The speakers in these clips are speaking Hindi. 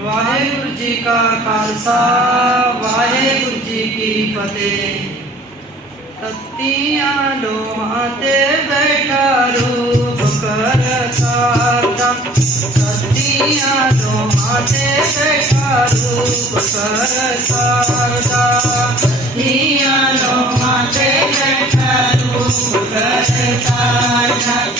ਵਾਹਿਗੁਰੂ ਜੀ ਕਾ ਖਾਲਸਾ ਵਾਹਿਗੁਰੂ ਜੀ ਕੀ ਫਤਿਹ ਤਤੀਆਂ ਲੋਹਾਂ ਤੇ ਬੈਠਾ ਰੂਪ ਕਰਤਾ ਤਤੀਆਂ ਲੋਹਾਂ ਤੇ ਬੈਠਾ ਰੂਪ ਕਰਤਾ ਤਤੀਆਂ ਲੋਹਾਂ ਤੇ ਬੈਠਾ ਰੂਪ ਕਰਤਾ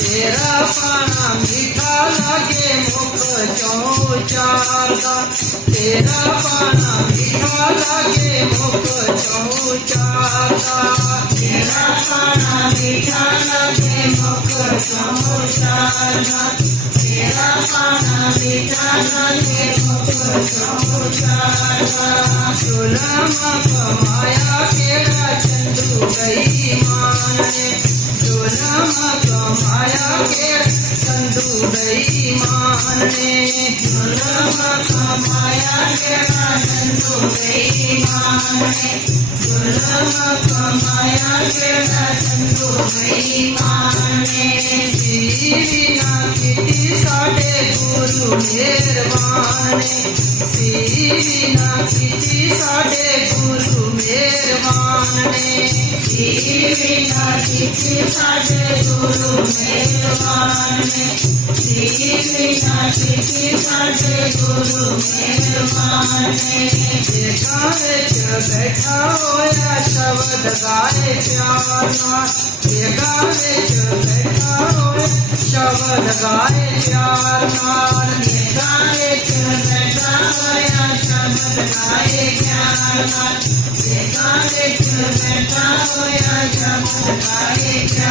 तेरा पाना मीठा लागे मुख चौचारा तेरा पाना मीठा लागे मुख चौचारा तेरा पाना मीठा लागे मुख चौचारा तेरा पाना मीठा लागे मुख चौचारा सुलमा Thank you. कमाया के रतन को गई पाने सीना किति साढ़े गुरु मेहरबाने सीना किति साढ़े गुरु मेहरबाने सीना गुरु मेहरबाने सीना किति साढ़े बैठा होया शब्द गाए प्यारा ये गावे जो बैठा होया शब्द गाए प्यारा ये गावे होया शब्द गाए प्यारा ये गावे होया शब्द गाए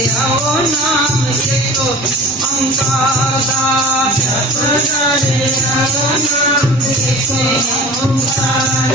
आओ नाम के तो अंकार दा जप करे आओ नाम के अंकार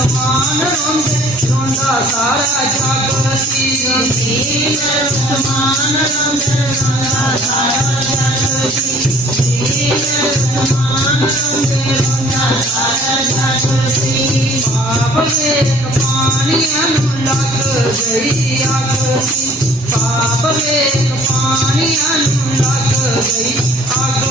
समान रंग रोंदा सारा जग श्री वर्तमान रंग रोंदा सारा जग श्री वर्तमान रंग रोंदा सारा जग बाप पाप के पानी अनुलग गई आग बाप के पानी अनुलग गई आग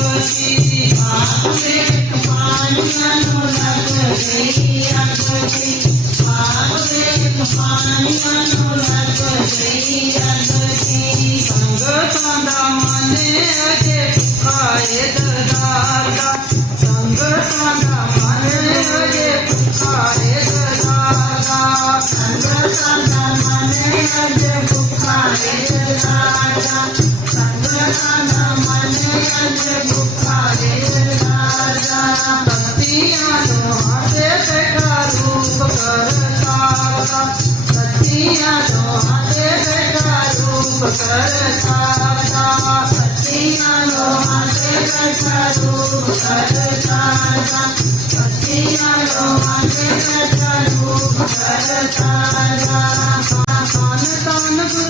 पतिया तुम्हारे बेटा रूप करता था पतिया तुम्हारे बेटा रूप करता था पतिया तुम्हारे बेटा रूप करता था कौन कौन